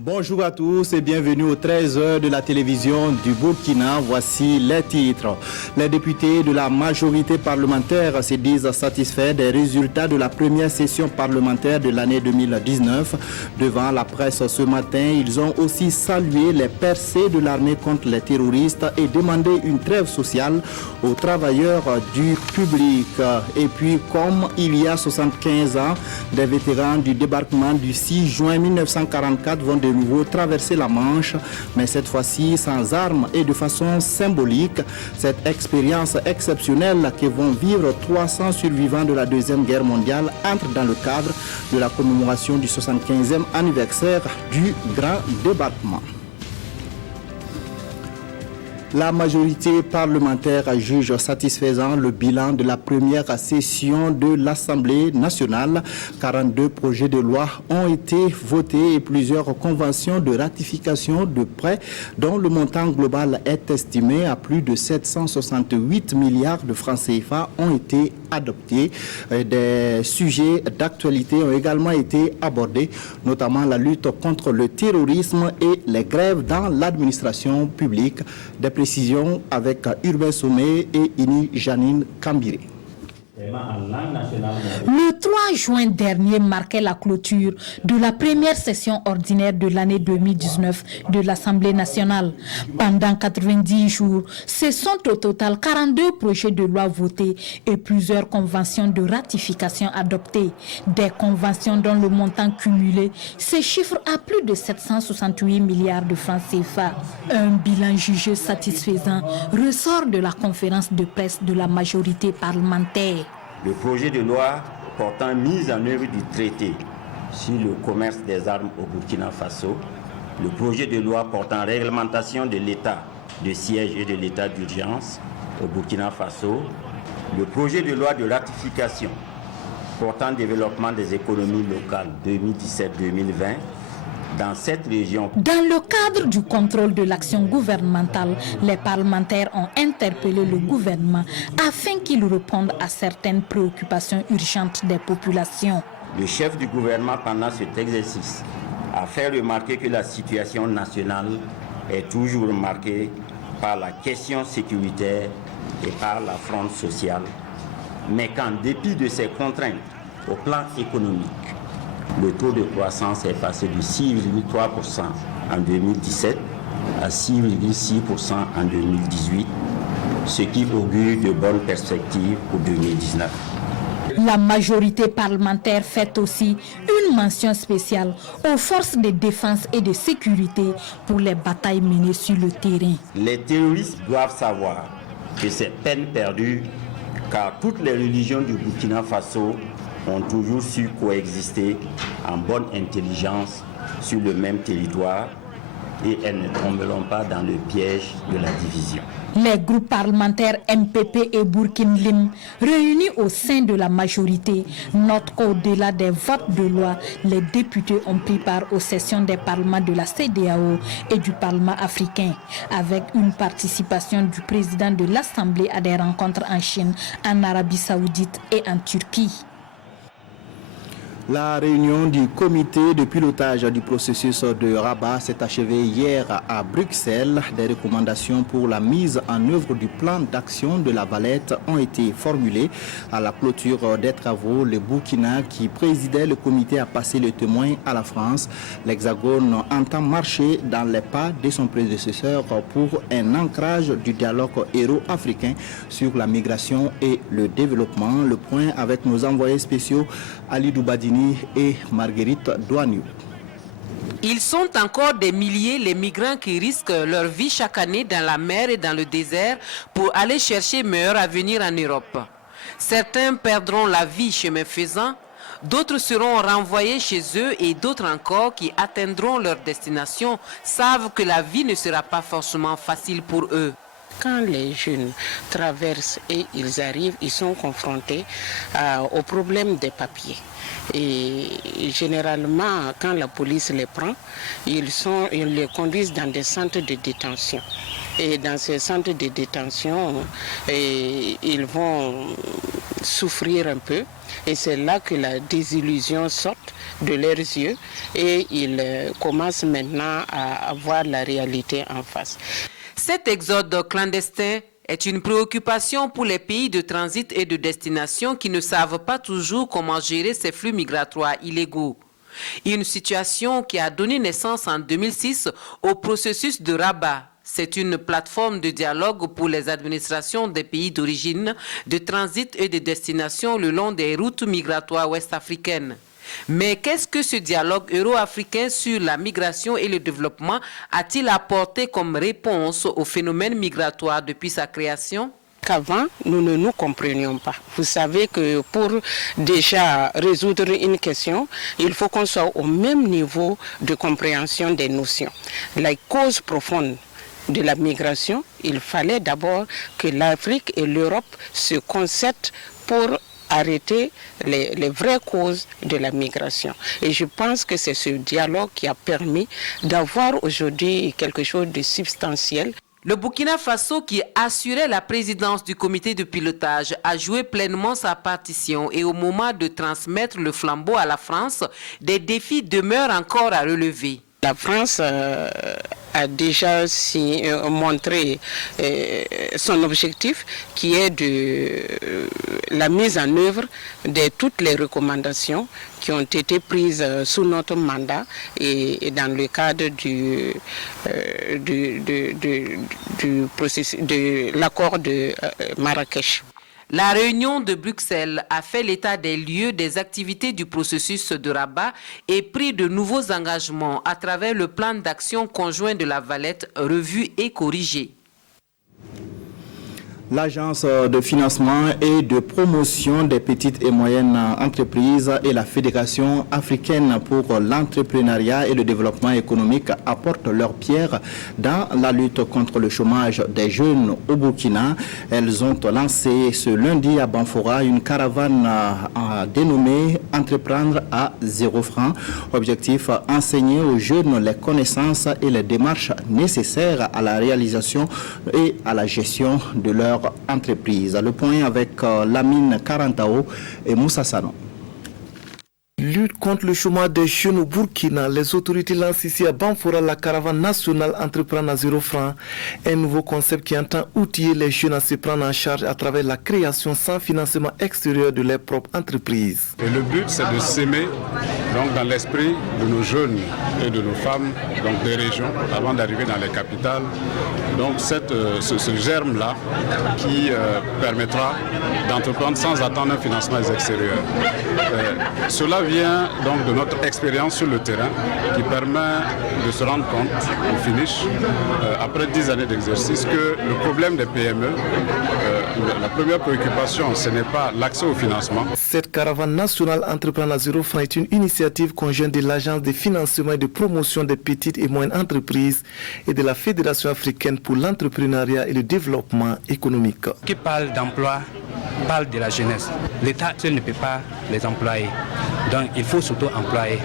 Bonjour à tous et bienvenue aux 13h de la télévision du Burkina. Voici les titres. Les députés de la majorité parlementaire se disent satisfaits des résultats de la première session parlementaire de l'année 2019. Devant la presse ce matin, ils ont aussi salué les percées de l'armée contre les terroristes et demandé une trêve sociale aux travailleurs du public. Et puis, comme il y a 75 ans, des vétérans du débarquement du 6 juin 1944 vont de nouveau traverser la Manche, mais cette fois-ci sans armes et de façon symbolique. Cette expérience exceptionnelle que vont vivre 300 survivants de la Deuxième Guerre mondiale entre dans le cadre de la commémoration du 75e anniversaire du Grand Débarquement. La majorité parlementaire juge satisfaisant le bilan de la première session de l'Assemblée nationale. 42 projets de loi ont été votés et plusieurs conventions de ratification de prêts dont le montant global est estimé à plus de 768 milliards de francs CFA ont été adoptés. Des sujets d'actualité ont également été abordés, notamment la lutte contre le terrorisme et les grèves dans l'administration publique. Des précisions avec Urbain Sommet et Ini Janine Kambiré. Le 3 juin dernier marquait la clôture de la première session ordinaire de l'année 2019 de l'Assemblée nationale. Pendant 90 jours, ce sont au total 42 projets de loi votés et plusieurs conventions de ratification adoptées. Des conventions dont le montant cumulé se chiffre à plus de 768 milliards de francs CFA. Un bilan jugé satisfaisant ressort de la conférence de presse de la majorité parlementaire. Le projet de loi portant mise en œuvre du traité sur le commerce des armes au Burkina Faso, le projet de loi portant réglementation de l'état de siège et de l'état d'urgence au Burkina Faso, le projet de loi de ratification portant développement des économies locales 2017-2020, dans cette région. Dans le cadre du contrôle de l'action gouvernementale, les parlementaires ont interpellé le gouvernement afin qu'il réponde à certaines préoccupations urgentes des populations. Le chef du gouvernement, pendant cet exercice, a fait remarquer que la situation nationale est toujours marquée par la question sécuritaire et par la fronde sociale, mais qu'en dépit de ces contraintes au plan économique, le taux de croissance est passé de 6,3% en 2017 à 6,6% en 2018, ce qui augure de bonnes perspectives pour 2019. La majorité parlementaire fait aussi une mention spéciale aux forces de défense et de sécurité pour les batailles menées sur le terrain. Les terroristes doivent savoir que c'est peine perdue, car toutes les religions du Burkina Faso ont toujours su coexister en bonne intelligence sur le même territoire et elles ne tomberont pas dans le piège de la division. Les groupes parlementaires MPP et Burkina Lim, réunis au sein de la majorité, notent qu'au-delà des votes de loi, les députés ont pris part aux sessions des parlements de la CEDEAO et du Parlement africain, avec une participation du président de l'Assemblée à des rencontres en Chine, en Arabie Saoudite et en Turquie. La réunion du comité de pilotage du processus de Rabat s'est achevée hier à Bruxelles. Des recommandations pour la mise en œuvre du plan d'action de la Valette ont été formulées. À la clôture des travaux, le Burkina, qui présidait le comité, a passé le témoin à la France. L'Hexagone entend marcher dans les pas de son prédécesseur pour un ancrage du dialogue euro-africain sur la migration et le développement. Le point avec nos envoyés spéciaux Ali Doubadini et Marguerite Douaniou. Ils sont encore des milliers les migrants qui risquent leur vie chaque année dans la mer et dans le désert pour aller chercher meilleur avenir en Europe. Certains perdront la vie chemin faisant, d'autres seront renvoyés chez eux et d'autres encore qui atteindront leur destination savent que la vie ne sera pas forcément facile pour eux. Quand les jeunes traversent et ils arrivent, ils sont confrontés au problème des papiers. Et généralement, quand la police les prend, ils les conduisent dans des centres de détention. Et dans ces centres de détention, ils vont souffrir un peu. Et c'est là que la désillusion sort de leurs yeux et ils commencent maintenant à voir la réalité en face. Cet exode clandestin est une préoccupation pour les pays de transit et de destination qui ne savent pas toujours comment gérer ces flux migratoires illégaux. Une situation qui a donné naissance en 2006 au processus de Rabat. C'est une plateforme de dialogue pour les administrations des pays d'origine, de transit et de destination le long des routes migratoires ouest-africaines. Mais qu'est-ce que ce dialogue euro-africain sur la migration et le développement a-t-il apporté comme réponse au phénomène migratoire depuis sa création? Qu'avant, nous ne nous comprenions pas. Vous savez que pour déjà résoudre une question, il faut qu'on soit au même niveau de compréhension des notions. La cause profonde de la migration, il fallait d'abord que l'Afrique et l'Europe se concertent pour arrêter les vraies causes de la migration. Et je pense que c'est ce dialogue qui a permis d'avoir aujourd'hui quelque chose de substantiel. Le Burkina Faso, qui assurait la présidence du comité de pilotage, a joué pleinement sa partition et au moment de transmettre le flambeau à la France, des défis demeurent encore à relever. La France a déjà montré son objectif qui est de la mise en œuvre de toutes les recommandations qui ont été prises sous notre mandat et dans le cadre de l'accord de Marrakech. La réunion de Bruxelles a fait l'état des lieux des activités du processus de Rabat et pris de nouveaux engagements à travers le plan d'action conjoint de la Valette revu et corrigé. L'Agence de financement et de promotion des petites et moyennes entreprises et la Fédération africaine pour l'entrepreneuriat et le développement économique apportent leur pierre dans la lutte contre le chômage des jeunes au Burkina. Elles ont lancé ce lundi à Banfora une caravane dénommée « Entreprendre à 0 francs ». Objectif, enseigner aux jeunes les connaissances et les démarches nécessaires à la réalisation et à la gestion de leur entreprise. Le point avec Lamine Karantao et Moussa Sano. Lutte contre le chômage des jeunes au Burkina, les autorités lancent ici à Banfora la caravane nationale Entreprendre à 0 francs, un nouveau concept qui entend outiller les jeunes à se prendre en charge à travers la création sans financement extérieur de leurs propres entreprises. Et le but, c'est de s'aimer donc, dans l'esprit de nos jeunes et de nos femmes donc, des régions avant d'arriver dans les capitales. Donc ce germe-là qui permettra d'entreprendre sans attendre un financement extérieur. Cela vient donc de notre expérience sur le terrain qui permet de se rendre compte au finish, après 10 années d'exercice, que le problème des PME, la première préoccupation, ce n'est pas l'accès au financement. Cette caravane nationale Entreprendre à 0 francs est une initiative conjointe de l'Agence de financement et de promotion des petites et moyennes entreprises et de la Fédération africaine pour l'entrepreneuriat et le développement économique. Qui parle d'emploi, parle de la jeunesse. L'État seul ne peut pas les employer. Donc il faut surtout employer.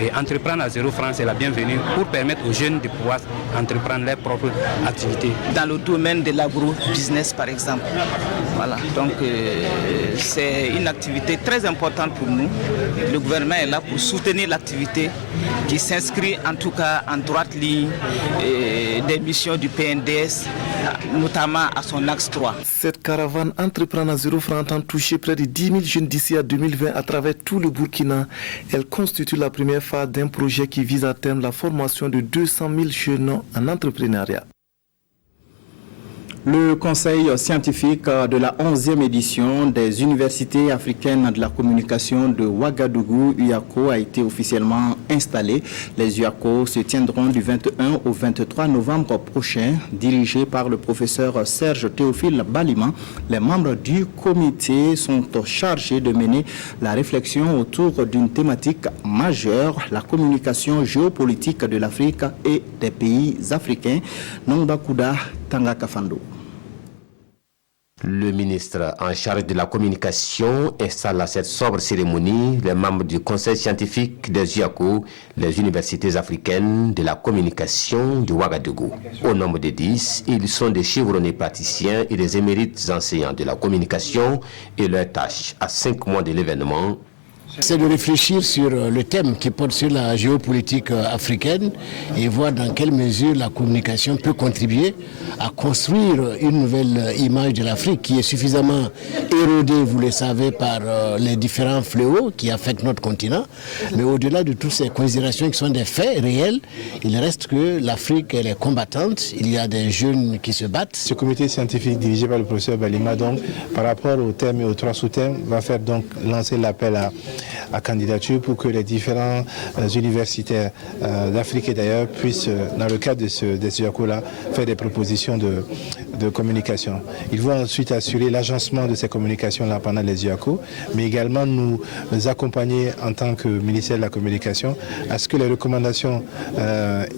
Et entreprendre à 0 francs, c'est la bienvenue pour permettre aux jeunes de pouvoir entreprendre leurs propres activités. Dans le domaine de l'agro-business par exemple. Voilà. Donc c'est une activité très importante pour nous. Le gouvernement est là pour soutenir l'activité qui s'inscrit en tout cas en droite ligne des missions du PNDS, notamment à son axe 3. Cette caravane Entreprendre à 0 francs entend toucher près de 10 000 jeunes d'ici à 2020 à travers tout le Burkina. Elle constitue la première phase d'un projet qui vise à terme la formation de 200 000 jeunes en entrepreneuriat. Le conseil scientifique de la 11e édition des universités africaines de la communication de Ouagadougou, UACO, a été officiellement installé. Les UACO se tiendront du 21 au 23 novembre prochain, dirigés par le professeur Serge Théophile Baliman. Les membres du comité sont chargés de mener la réflexion autour d'une thématique majeure, la communication géopolitique de l'Afrique et des pays africains. Nongba Kouda, Tanga Kafando. Le ministre en charge de la communication installe à cette sobre cérémonie les membres du conseil scientifique des UACO, les universités africaines de la communication de Ouagadougou. Au nombre de 10, ils sont des chevronnés praticiens et des émérites enseignants de la communication et leur tâche à 5 mois de l'événement. C'est de réfléchir sur le thème qui porte sur la géopolitique africaine et voir dans quelle mesure la communication peut contribuer à construire une nouvelle image de l'Afrique qui est suffisamment érodée, vous le savez, par les différents fléaux qui affectent notre continent. Mais au-delà de toutes ces considérations qui sont des faits réels, il reste que l'Afrique, elle est combattante, il y a des jeunes qui se battent. Ce comité scientifique dirigé par le professeur Balima, donc, par rapport au thème et aux 3 sous-thèmes, va faire donc lancer l'appel à candidature pour que les différents universitaires d'Afrique et d'ailleurs puissent, dans le cadre de des UACO-là, faire des propositions de communication. Ils vont ensuite assurer l'agencement de ces communications-là pendant les UACO, mais également nous accompagner en tant que ministère de la Communication à ce que les recommandations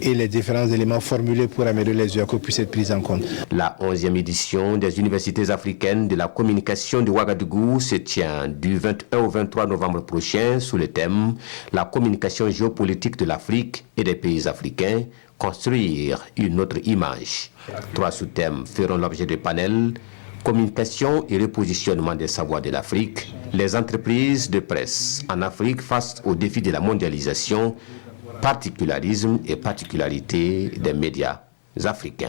et les différents éléments formulés pour améliorer les UACO puissent être pris en compte. La 11e édition des universités africaines de la communication de Ouagadougou se tient du 21 au 23 novembre prochain sous le thème « La communication géopolitique de l'Afrique et des pays africains, construire une autre image ». 3 sous-thèmes feront l'objet de panels « Communication et repositionnement des savoirs de l'Afrique », les entreprises de presse en Afrique face aux défis de la mondialisation, particularisme et particularités des médias africains.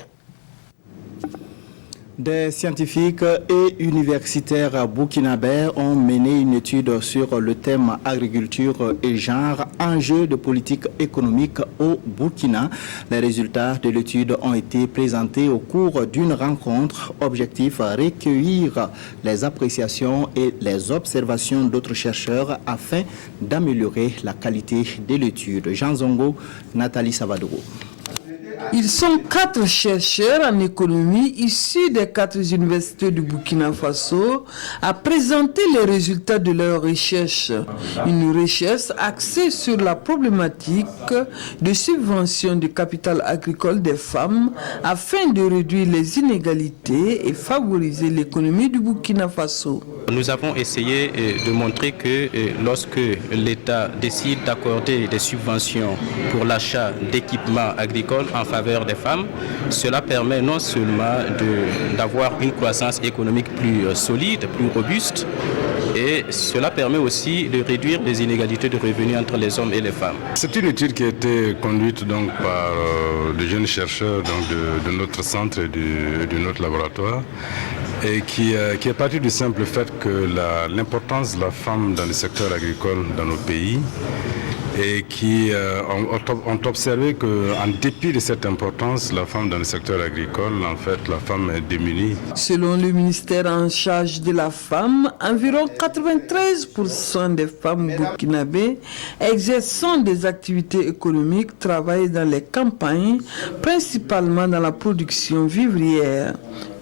Des scientifiques et universitaires burkinabés ont mené une étude sur le thème agriculture et genre, enjeux de politique économique au Burkina. Les résultats de l'étude ont été présentés au cours d'une rencontre. Objectif, recueillir les appréciations et les observations d'autres chercheurs afin d'améliorer la qualité de l'étude. Jean Zongo, Nathalie Savadoro. Ils sont 4 chercheurs en économie issus des 4 universités du Burkina Faso à présenter les résultats de leur recherche. Une recherche axée sur la problématique de subvention du capital agricole des femmes afin de réduire les inégalités et favoriser l'économie du Burkina Faso. Nous avons essayé de montrer que lorsque l'État décide d'accorder des subventions pour l'achat d'équipements agricoles en faveur des femmes, cela permet non seulement d'avoir une croissance économique plus solide, plus robuste, et cela permet aussi de réduire les inégalités de revenus entre les hommes et les femmes. C'est une étude qui a été conduite donc, par de jeunes chercheurs donc, de notre centre et de notre laboratoire, et qui est partie du simple fait que l'importance de la femme dans le secteur agricole dans nos pays, et qui ont observé qu'en dépit de cette importance, la femme dans le secteur agricole, en fait, la femme est démunie. Selon le ministère en charge de la femme, environ 93% des femmes burkinabées exerçant des activités économiques travaillent dans les campagnes, principalement dans la production vivrière.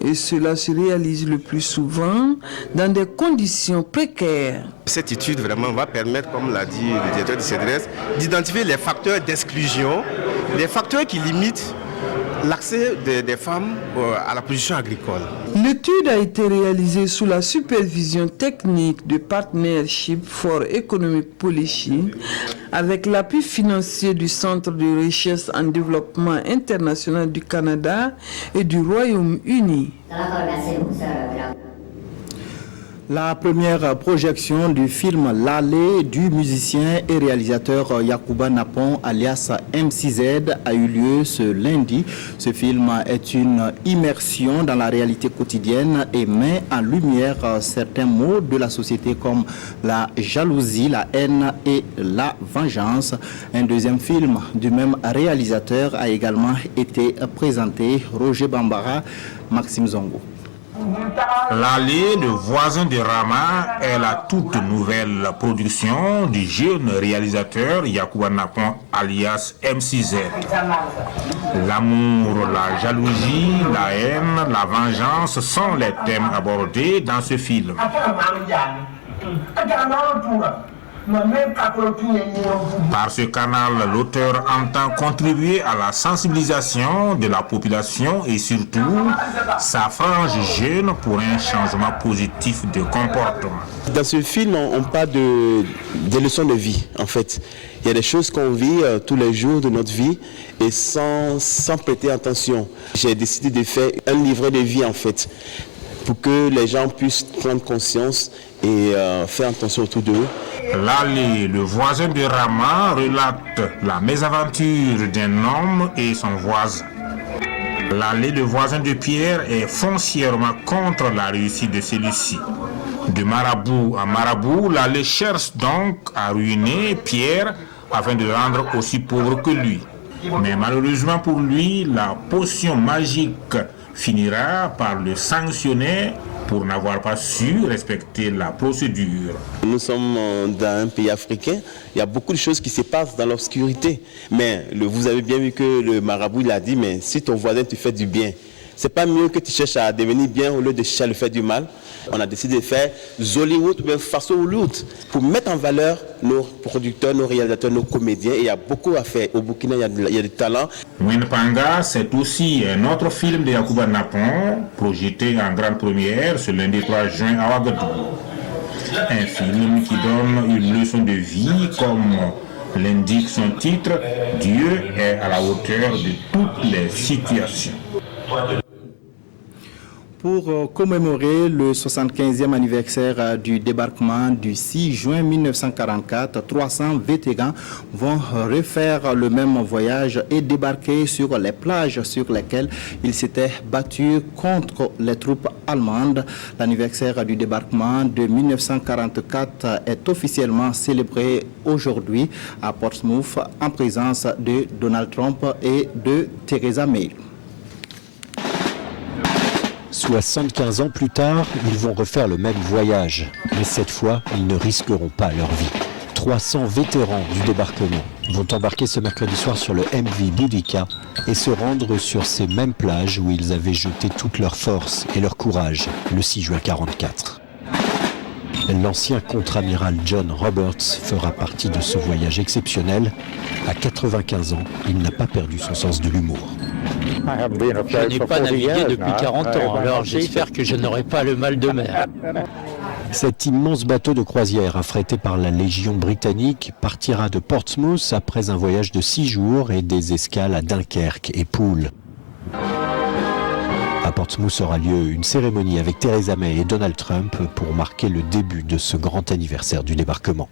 Et cela se réalise le plus souvent dans des conditions précaires. Cette étude vraiment va permettre, comme l'a dit le directeur du CEDRES, d'identifier les facteurs d'exclusion, les facteurs qui limitent l'accès des femmes à la production agricole. L'étude a été réalisée sous la supervision technique de Partnership for Economic Policy avec l'appui financier du Centre de recherche en développement international du Canada et du Royaume-Uni. La première projection du film L'Allée du musicien et réalisateur Yacouba Napon alias MCZ a eu lieu ce lundi. Ce film est une immersion dans la réalité quotidienne et met en lumière certains mots de la société comme la jalousie, la haine et la vengeance. Un deuxième film du même réalisateur a également été présenté. Roger Bambara, Maxime Zongo. L'Allée, le voisin de Rama, est la toute nouvelle production du jeune réalisateur Yacouba Napon alias MCZ. L'amour, la jalousie, la haine, la vengeance sont les thèmes abordés dans ce film. Par ce canal, l'auteur entend contribuer à la sensibilisation de la population et surtout sa frange jeune pour un changement positif de comportement. Dans ce film, on parle des leçons de vie, en fait. Il y a des choses qu'on vit tous les jours de notre vie et sans prêter attention. J'ai décidé de faire un livret de vie, en fait, pour que les gens puissent prendre conscience et faire attention autour d'eux. Lali, le voisin de Rama, relate la mésaventure d'un homme et son voisin. Lali, le voisin de Pierre, est foncièrement contre la réussite de celui-ci. De marabout à marabout, Lali cherche donc à ruiner Pierre afin de le rendre aussi pauvre que lui. Mais malheureusement pour lui, la potion magique finira par le sanctionner pour n'avoir pas su respecter la procédure. Nous sommes dans un pays africain, il y a beaucoup de choses qui se passent dans l'obscurité. Mais vous avez bien vu que le marabout il a dit, mais si ton voisin te fait du bien, c'est pas mieux que tu cherches à devenir bien au lieu de chercher à le faire du mal. On a décidé de faire Zollywood ou bien Faso Hollywood pour mettre en valeur nos producteurs, nos réalisateurs, nos comédiens. Et il y a beaucoup à faire. Au Burkina, il y a du talent. Winpanga, c'est aussi un autre film de Yacouba Napon, projeté en grande première ce lundi 3 juin à Ouagadougou. Un film qui donne une leçon de vie, comme l'indique son titre, Dieu est à la hauteur de toutes les situations. Pour commémorer le 75e anniversaire du débarquement du 6 juin 1944, 300 vétérans vont refaire le même voyage et débarquer sur les plages sur lesquelles ils s'étaient battus contre les troupes allemandes. L'anniversaire du débarquement de 1944 est officiellement célébré aujourd'hui à Portsmouth en présence de Donald Trump et de Theresa May. 75 ans plus tard, ils vont refaire le même voyage. Mais cette fois, ils ne risqueront pas leur vie. 300 vétérans du débarquement vont embarquer ce mercredi soir sur le MV Boudica et se rendre sur ces mêmes plages où ils avaient jeté toute leur force et leur courage le 6 juin 1944. L'ancien contre-amiral John Roberts fera partie de ce voyage exceptionnel. À 95 ans, il n'a pas perdu son sens de l'humour. Je n'ai pas navigué depuis 40 ans, alors j'espère que je n'aurai pas le mal de mer. Cet immense bateau de croisière affrété par la Légion britannique partira de Portsmouth après un voyage de 6 jours et des escales à Dunkerque et Poole. À Portsmouth aura lieu une cérémonie avec Theresa May et Donald Trump pour marquer le début de ce grand anniversaire du débarquement.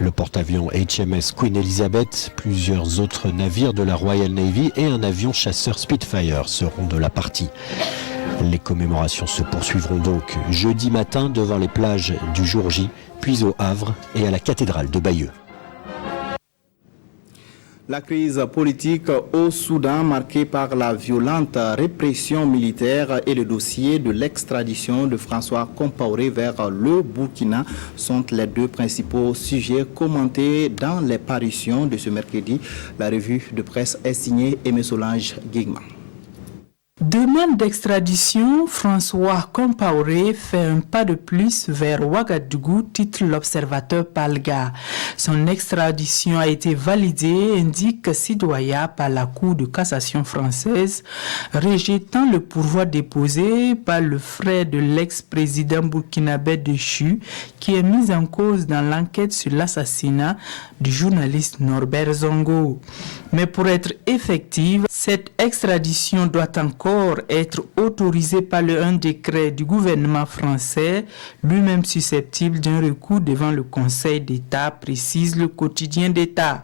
Le porte-avions HMS Queen Elizabeth, plusieurs autres navires de la Royal Navy et un avion chasseur Spitfire seront de la partie. Les commémorations se poursuivront donc jeudi matin devant les plages du jour J, puis au Havre et à la cathédrale de Bayeux. La crise politique au Soudan, marquée par la violente répression militaire et le dossier de l'extradition de François Compaoré vers le Burkina, sont les deux principaux sujets commentés dans les parutions de ce mercredi. La revue de presse est signée Aimé Solange Guigman. Demande d'extradition, François Compaoré fait un pas de plus vers Ouagadougou, titre l'observateur Palga. Son extradition a été validée, indique Sidoya par la Cour de cassation française, rejetant le pourvoi déposé par le frère de l'ex-président burkinabé déchu, qui est mis en cause dans l'enquête sur l'assassinat du journaliste Norbert Zongo. Mais pour être effective, cette extradition doit encore être autorisée par un décret du gouvernement français, lui-même susceptible d'un recours devant le Conseil d'État, précise le quotidien d'État.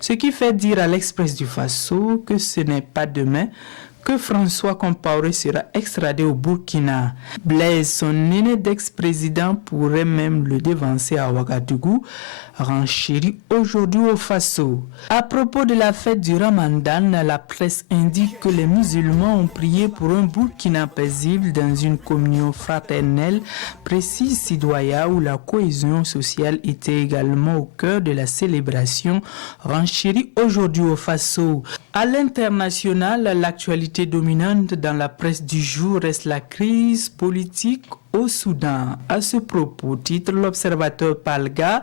Ce qui fait dire à l'Express du Faso que ce n'est pas demain que François Compaoré sera extradé au Burkina. Blaise, son aîné d'ex-président, pourrait même le devancer à Ouagadougou, renchérit aujourd'hui au Faso. À propos de la fête du Ramadan, la presse indique que les musulmans ont prié pour un Burkina paisible dans une communion fraternelle, précise Sidoya, où la cohésion sociale était également au cœur de la célébration, renchérit aujourd'hui au Faso. À l'international, l'actualité dominante dans la presse du jour reste la crise politique au Soudan. À ce propos, titre l'observateur Palga,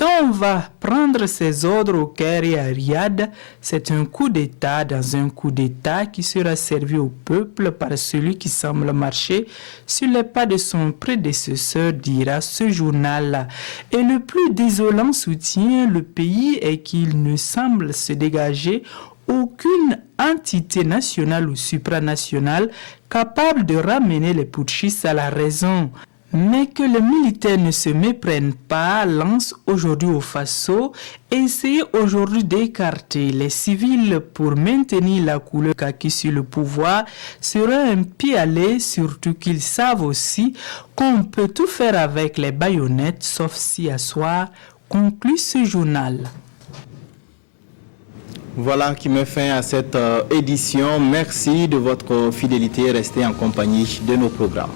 Quand on va prendre ses ordres au Caire et à Riyad, c'est un coup d'État dans un coup d'État qui sera servi au peuple par celui qui semble marcher sur les pas de son prédécesseur, dira ce journal. Et le plus désolant soutien le pays est qu'il ne semble se dégager aucune entité nationale ou supranationale capable de ramener les putschistes à la raison. Mais que les militaires ne se méprennent pas, lance aujourd'hui au Faso, essayer aujourd'hui d'écarter les civils pour maintenir la couleur kaki sur le pouvoir sera un pied à l'œil, surtout qu'ils savent aussi qu'on peut tout faire avec les baïonnettes, sauf si asseoir, conclut ce journal. Voilà qui met fin à cette édition. Merci de votre fidélité. Restez en compagnie de nos programmes.